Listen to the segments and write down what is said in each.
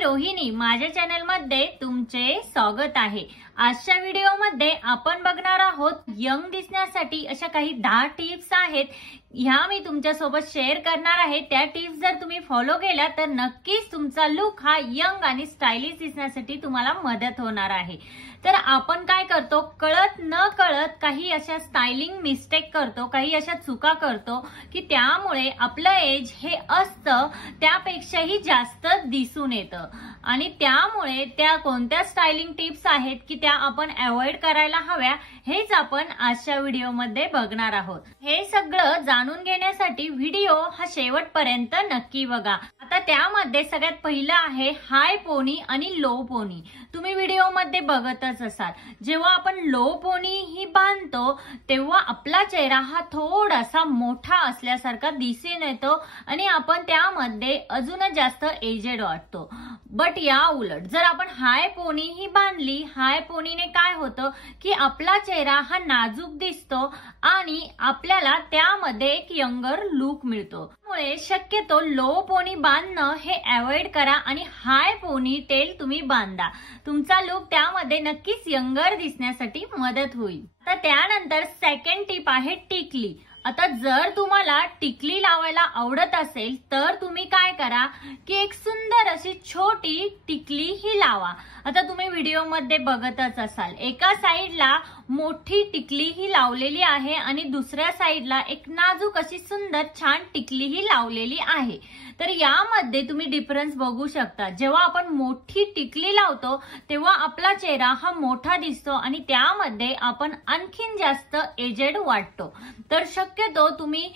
रोहिणी, माझ्या चॅनल मध्ये तुमचे स्वागत आहे। आजच्या व्हिडिओ मध्ये आपण बघणार आहोत यंग दिसण्यासाठी अशा काही 10 टिप्स आहेत। ह्या मी तुमच्या सोबत शेअर करणार आहे। त्या टिप्स जर तुम्ही फॉलो केल्या तर नक्कीच तुमचा लुक हा यंग आणि स्टाइलिश दिसण्यासाठी तुम्हाला मदत होणार आहे। तर आपण काय करतो, कळत न कळत काही अशा स्टाइलिंग मिस्टेक करतो, काही अशा चुका करतो की त्यामुळे आपलं एज हे असतं त्यापेक्षाही जास्त दिसून येतं आणि त्यामुळे त्या कोणत्या स्टाइलिंग टिप्स आहेत की त्या आपण अवॉइड करायला हव्या हेच आपण आजच्या व्हिडिओमध्ये बघणार आहोत। हे सगळं जाणून घेण्यासाठी व्हिडिओ हा शेवटपर्यंत नक्की बघा। आता त्यामध्ये सगळ्यात पहिलं आहे हाय पोनी आणि लो पोनी। तुम्ही व्हिडिओमध्ये बघतच असाल, जेव्हा आपण लो पोनी ही बांधतो तेव्हा आपला चेहरा हा थोडासा मोठा असल्यासारखा दिसून येतो आणि आपण त्यामध्ये अजून जास्त एजेड वाटतो। बट या उलट जर आपण हाय पोनी ही बांधली, हाय पोनीने काय होतं की आपला चेहरा हा नाजूक दिसतो आणि आपल्याला त्यामध्ये एक यंगर लुक मिळतो। त्यामुळे शक्यतो लो पोनी बांधणं हे अवॉइड करा आणि हाय पोनी टेल तुम्ही बांधा। तुमचा लुक त्यामध्ये नक्कीच यंगर दिसण्यासाठी मदत होईल। तर त्यानंतर सेकंड टिप आहे टिकली। आता जर तुम्हाला टिकली लावायला आवडत असेल तर तुम्ही काय करा की एक सुंदर अशी छोटी टिकली ही लावा। आता तुम्ही व्हिडिओमध्ये बघतच असाल, एका साइडला मोठी टिकली ही लावलेली आहे आणि दुसऱ्या साइडला एक नाजूक अशी सुंदर छान टिकली ही लावलेली आहे। तर यामध्ये तुम्ही डिफरन्स बघू शकता। जेव्हा आपण मोठी टिकली लावतो तेव्हा आपला चेहरा हा मोठा दिसतो आणि त्यामध्ये आपण आणखीन जास्त एजेड वाटतो। तर शक्यतो तुम्ही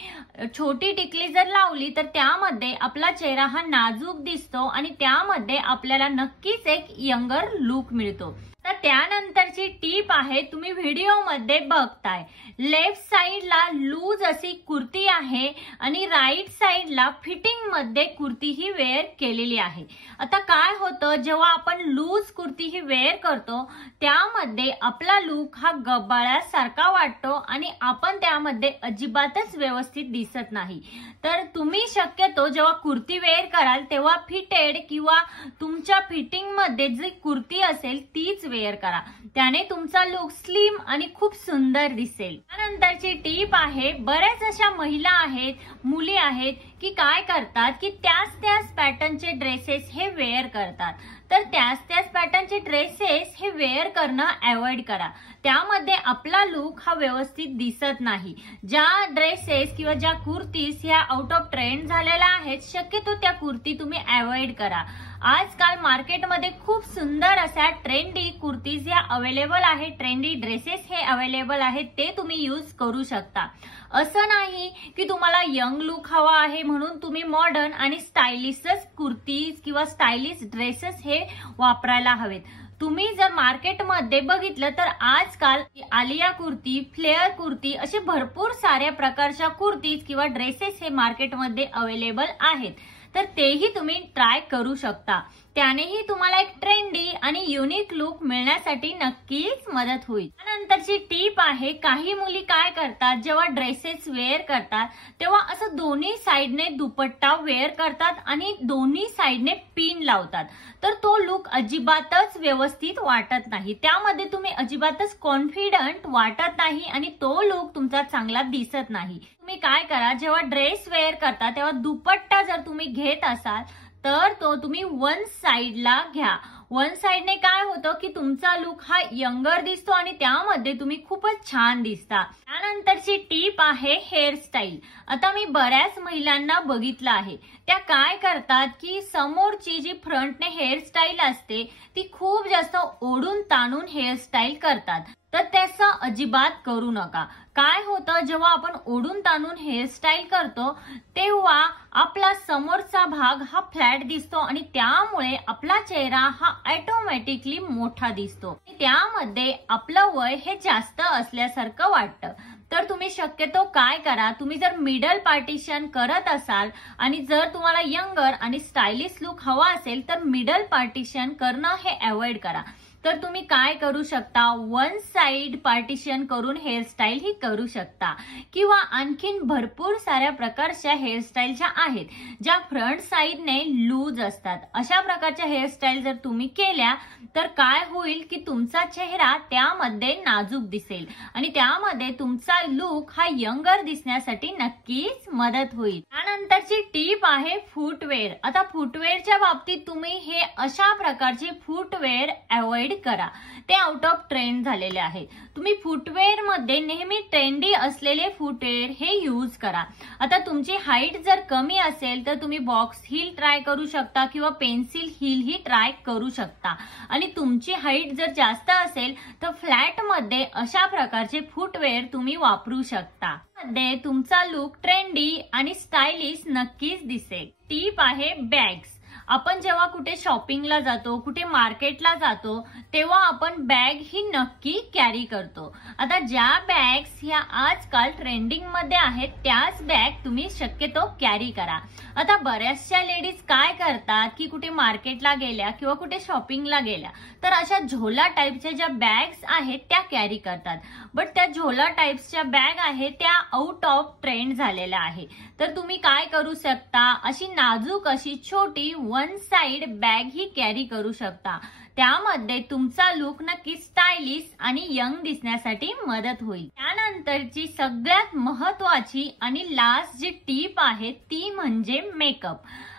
छोटी टिकली जर लावली तर त्यामध्ये आपला चेहरा हा नाजूक दिसतो आणि त्यामध्ये आपल्याला नक्कीच एक यंगर लुक मिळतो। तर त्यानंतरची टीप आहे, तुम्ही व्हिडिओमध्ये बघताय लेफ्ट साइडला लूज अशी कुर्ती आहे आणि राईट साइडला फिटिंग मध्ये कुर्ती ही वेअर केलेली आहे। आता काय होतं, जेव्हा आपण लूज कुर्ती ही वेअर करतो त्यामध्ये आपला लुक हा गबाळ्यासारखा वाटतो आणि आपण त्यामध्ये अजिबातच व्यवस्थित दिसत नाही। तर तुम्ही शक्यतो जेव्हा कुर्ती वेअर कराल तेव्हा फिटेड किंवा तुमच्या फिटिंग मध्ये जी कुर्ती असेल तीच वेअर करा, त्याने तुमचा लुक स्लिम आणि खूप सुंदर दिसेल। त्यानंतरची टीप आहे, बऱ्याच अशा महिला आहेत, मुली आहेत की काय करतात की त्याच पॅटर्नचे ड्रेसेस हे वेअर करतात। तर त्याच पॅटर्नचे ड्रेसेस हे वेअर करणं अवॉइड करा, त्यामध्ये आपला लुक हा व्यवस्थित दिसत नाही। ज्या ड्रेसेस किंवा ज्या कुर्तीज ह्या आउट ऑफ ट्रेंड झालेल्या आहेत शक्यतो त्या कुर्ती तुम्ही अवॉइड करा। आजकाल मार्केटमध्ये खूप सुंदर अशा ट्रेंडी कुर्तीज या अवेलेबल आहेत, ट्रेंडी ड्रेसेस हे अवेलेबल आहेत, ते तुम्ही यूज करू शकता। असं नाही की तुम्हाला यंग लुक हवा आहे म्हणून तुम्ही मॉडर्न आणि स्टाइलिशच कुर्तीज किंवा स्टाइलिश ड्रेसेस हे वापरायला हवेत। तुम्ही जर मार्केटमध्ये बघितलं तर आजकाल आलिया कुर्ती, फ्लेअर कुर्ती असे भरपूर साऱ्या प्रकारच्या कुर्तीज किंवा ड्रेसेस हे मार्केटमध्ये अवेलेबल आहेत, तर तेही तुम्ही ट्राय करू शकता। त्यानेही तुम्हाला एक ट्रेंडी आणि युनिक लुक मिळण्यासाठी नक्कीच मदत होईल। त्यानंतरची टीप आहे, काही मुली काय करतात जेव्हा ड्रेसेस वेअर करतात तेव्हा असं दोन्ही साइडने दुपट्टा वेअर करतात आणि दोन्ही साइडने पिन लावतात, तर तो लुक अजिबातच व्यवस्थित वाटत नाही। त्यामध्ये तुम्ही अजिबातच कॉन्फिडंट वाटत नाही आणि तो लुक तुमचा चांगला दिसत नाही। तुम्ही काय करा, जेव्हा ड्रेस वेअर करता तेव्हा दुपट्टा जर तुम्ही घेत असाल तर तो तुम्ही वन साइडला घ्या। वन साइडने काय होतं की तुमचा लुक हा यंगर दिसतो आणि त्यामध्ये तुम्ही खूपच छान दिसता। त्यानंतरची टीप आहे हेअरस्टाईल। आता मी बऱ्याच महिलांना बघितलं आहे, त्या काय करतात की समोरची जी फ्रंटने हेअरस्टाईल असते ती खूप जास्त ओढून ताणून हेअरस्टाईल करतात, तर त्याचं अजिबात करू नका। काय होतं, जेव्हा आपण ओढून ताणून हेअरस्टाईल करतो तेव्हा आपला समोरचा भाग हा फ्लॅट दिसतो आणि त्यामुळे आपला चेहरा हा ऑटोमॅटिकली मोठा दिसतो, त्यामध्ये आपलं वय हे जास्त असल्यासारखं वाटतं। तर तुम्ही शक्यतो काय करा, तुम्ही जर मिडल पार्टिशन करत असाल आणि जर तुम्हाला यंगर आणि स्टाइलिश लुक हवा असेल तर मिडल पार्टिशन करणं हे अवॉइड करा। तर तुम्ही काय करू शकता, वन साइड पार्टिशन करून हेअरस्टाईल ही करू शकता किंवा आणखीन भरपूर साऱ्या प्रकारच्या हेअरस्टाईलच्या आहेत ज्या फ्रंट साइडने लूज असतात. अशा प्रकारच्या हेअरस्टाईल जर तुम्ही केल्या तर काय होईल की तुमचा चेहरा त्यामध्ये नाजूक दिसेल आणि त्यामध्ये तुमचा लुक हा यंगर दिसण्यासाठी नक्कीच मदत होईल. त्यानंतरची टीप आहे फुटवेअर. आता फुटवेअरच्या बाबतीत तुम्ही हे अशा प्रकारचे फुटवेअर अवॉइड करा, ते आउट ऑफ ट्रेंड झालेले आहेत. तुम्ही फुटवेअर मध्ये नेहमी ट्रेंडी असलेले फुटवेअर हे यूज करा. आता तुमची हाईट जर कमी असेल तर तुम्ही बॉक्स हिल ट्राय करू शकता किंवा पेन्सिल हिल ही ट्राय करू शकता आणि तुमची हाईट जर जास्त असेल तर फ्लॅट मध्ये अशा प्रकारचे फुटवेअर तुम्ही वापरू शकता. मध्ये तुमचा लुक ट्रेंडी आणि स्टायलिश नक्कीच दिसेल. टीप आहे बॅग्स. आपण जेव्हा कुठे शॉपिंगला जातो, कुठे मार्केटला जातो, तेव्हा आपण बॅग ही नक्की कॅरी करतो. आता ज्या बॅग्स ह्या आजकाल ट्रेंडिंग मध्ये आहेत त्याच बॅग तुम्ही शक्यतो कॅरी करा. आता बऱ्याचशा लेडीज काय करतात की कुठे मार्केटला गेल्या किंवा कुठे शॉपिंगला गेल्या तर अशा झोला टाईपच्या ज्या बॅग्स आहेत त्या कॅरी करतात. बट त्या झोला टाईप्सच्या बॅग आहेत त्या आउट ऑफ ट्रेंड झालेल्या आहे. तर तुम्ही काय करू शकता, अशी नाजूक अशी छोटी वन साइड बॅग ही कॅरी करू शकता. त्यामध्ये तुमचा लुक नक्की स्टायलिश आणि यंग दिसण्यासाठी मदत होईल. त्यानंतरची सगळ्यात महत्वाची आणि लास्ट जी टीप आहे ती म्हणजे मेकअप.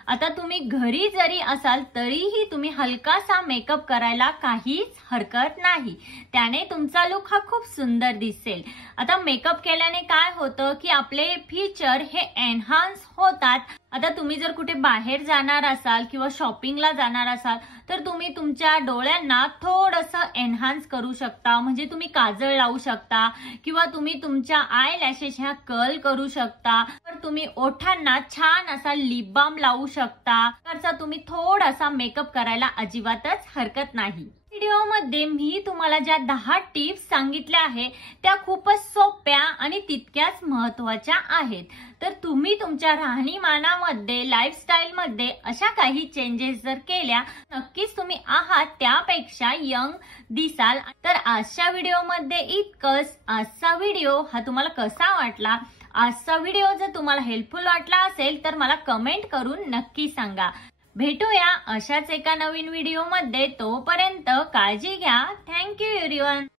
आता तुम्ही घरी जरी असाल तरीही तुम्ही हलकासा मेकअप करायला काहीच हरकत नाही, त्याने तुमचा लुक हा खूप सुंदर दिसेल. आता मेकअप केल्याने काय होतं की आपले फीचर हे एनहान्स होतात. आता तुम्ही जर कुठे बाहेर जाणार असाल किंवा शॉपिंगला जाणार असाल तर तुम्ही तुमच्या डोळ्यांना थोडंसं एनहान्स करू शकता, म्हणजे तुम्ही काजळ लावू शकता किंवा तुम्ही तुमच्या आय लॅशेस ह्या कर्ल करू शकता. तर तुम्ही ओठांना छान असा लिप बाम लावू शकता. त्याचा तुम्ही थोडासा मेकअप करायला अजिबातच हरकत नाही. व्हिडिओमध्ये मी तुम्हाला ज्या 10 टिप्स सांगितल्या आहेत त्या खूपच सोप्या आणि तितक्याच महत्वाच्या आहेत. तर तुम्ही तुमच्या राहणीमानामध्ये, लाईफस्टाईल मध्ये अशा काही चेंजेस जर केल्या नक्कीच तुम्ही आहात त्यापेक्षा यंग दिसाल. तर आजच्या व्हिडिओमध्ये इतकंच. आजचा व्हिडिओ हा तुम्हाला कसा वाटला, आजचा व्हिडिओ जर तुम्हाला हेल्पफुल वाटला असेल तर मला कमेंट करून नक्की सांगा. भेटूया अशाच एका नवीन व्हिडिओमध्ये. तोपर्यंत काळजी घ्या. Thank you everyone.